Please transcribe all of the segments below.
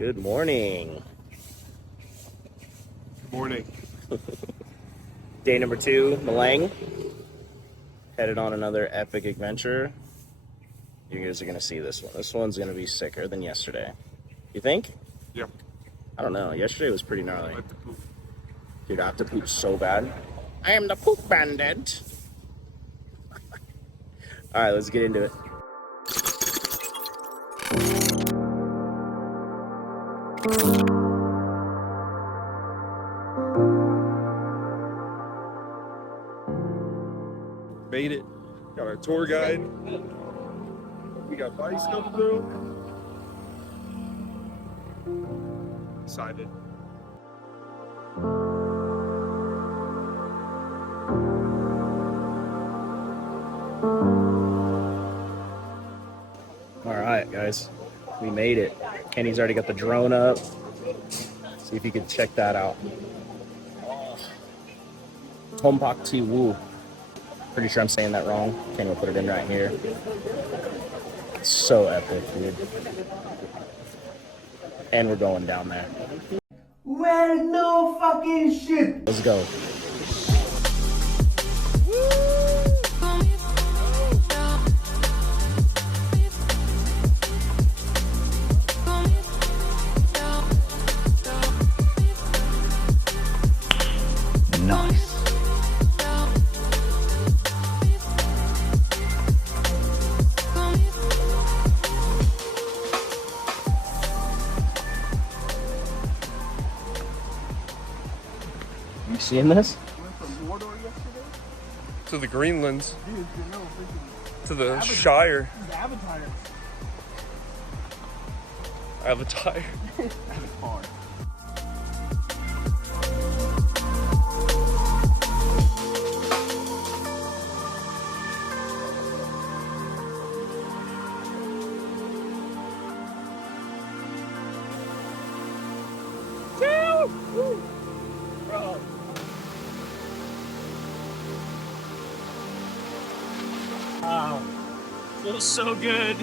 Good morning. Good morning. Day number 2, Malang. Headed on another epic adventure. You guys are going to see this one. This one's going to be sicker than yesterday. You think? Yeah. I don't know. Yesterday was pretty I gnarly. like to poop. Dude, I have to poop so bad. I am the poop bandit. All right, let's get into it. Made it. Got our tour guide. We got bikes coming through. Excited. All right, guys. We made it. Kenny's already got the drone up. See if you can check that out. Tumpak Sewu. Pretty sure I'm saying that wrong. Kenny will put it in right here. It's so epic, dude. And we're going down there. Well, no fucking shit. Let's go. Nice. You seeing this? To the Greenlands. To the Shire. Avatar. Wow. Feels so good.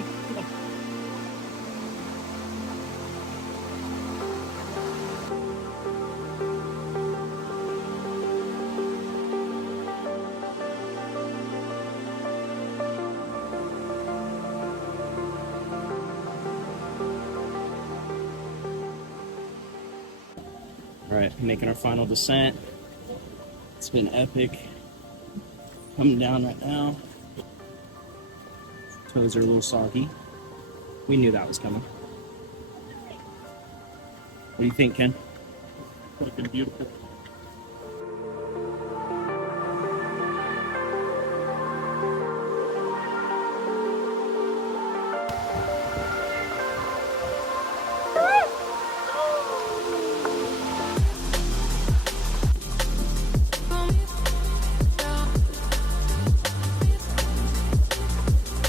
All right, making our final descent. It's been epic. Coming down right now. Toes are a little soggy. We knew that was coming. What do you think, Ken? Fucking beautiful.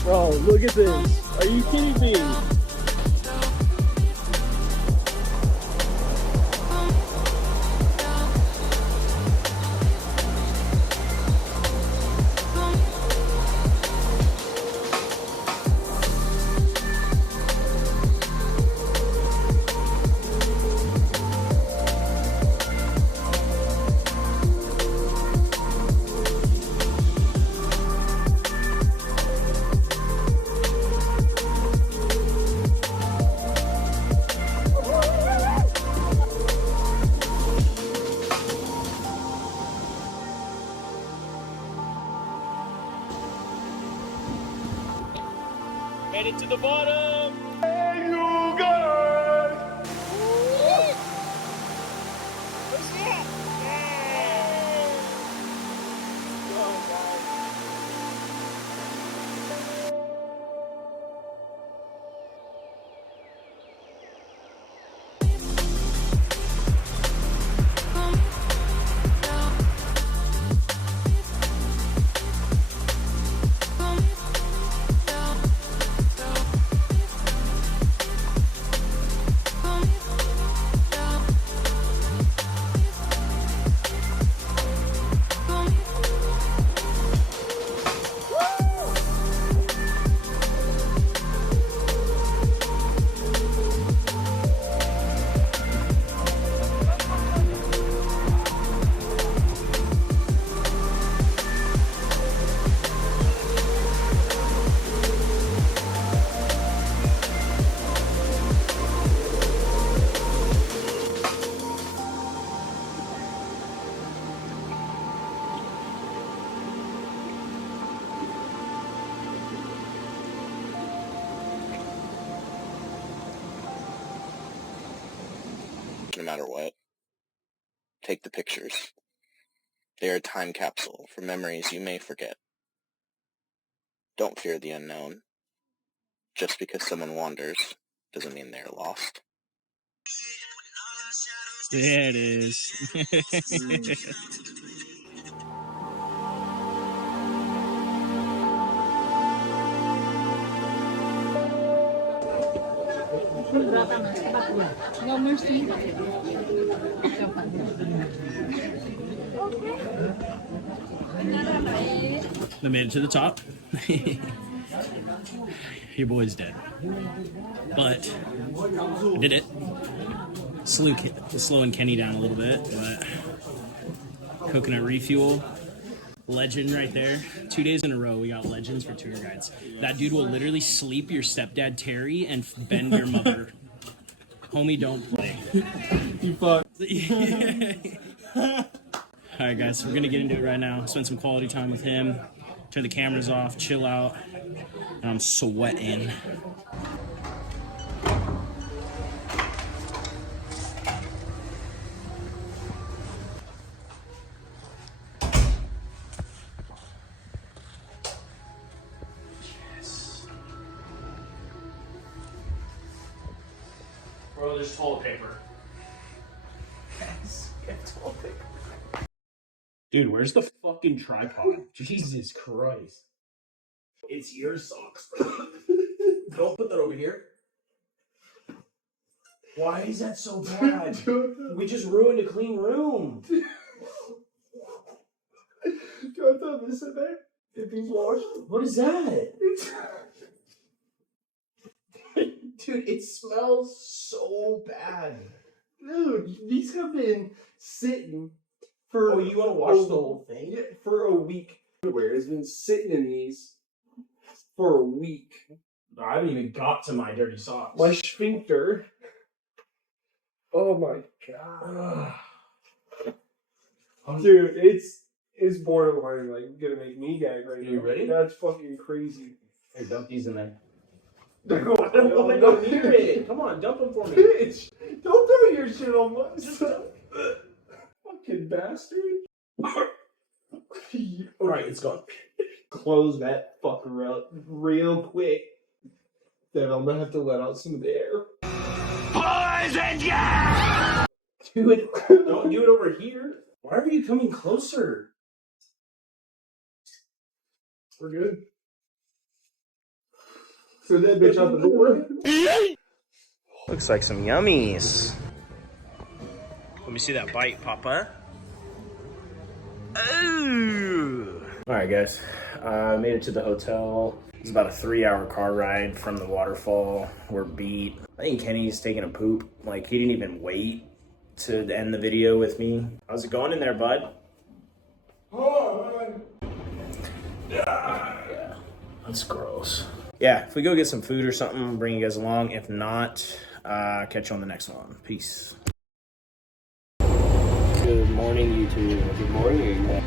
Bro, look at this. Are you kidding me? no matter what. Take the pictures. They are a time capsule for memories you may forget. Don't fear the unknown. Just because someone wanders doesn't mean they're lost. There it is. I made it to the top. Your boy's dead. But I did it. Slowing Kenny down a little bit, but coconut refuel. Legend right there. 2 days in a row, we got legends for tour guides. That dude will literally sleep your stepdad Terry and bend your mother. Homie, don't play. You fuck. All right, guys, so we're gonna get into it right now. Spend some quality time with him. Turn the cameras off, chill out. And I'm sweating. Bro, there's toilet paper. Yes, get toilet paper. Dude, where's the fucking tripod? Jesus Christ. It's your socks. Don't put that over here. Why is that so bad? We just ruined a clean room. Don't throw this in there. If he's washed. What is that? Dude, it smells so bad. Dude, these have been sitting for. Oh, you want to wash the whole thing? For a week. Underwear has been sitting in these for a week. I haven't even got to my dirty socks. My sphincter. Oh my god. Dude, it's borderline like gonna make me gag right now. You ready? That's fucking crazy. Here, dump these in there. I I don't want to go near it. Come on, dump them for me. Bitch, don't throw your shit on my stuff. Fucking bastard. Alright, it's gone. Close that fucker up real quick. Then I'm gonna have to let out some of the air. Poison gas! Dude, don't do it over here. Why are you coming closer? We're good. Throw that bitch out the door. Looks like some yummies. Let me see that bite, Papa. Ooh. All right, guys. Made it to the hotel. It's about a 3-hour car ride from the waterfall. We're beat. I think Kenny's taking a poop. Like, he didn't even wait to end the video with me. How's it going in there, bud? Yeah, that's gross. Yeah, if we go get some food or something, bring you guys along. If not, catch you on the next one. Peace. Good morning, YouTube. Good morning.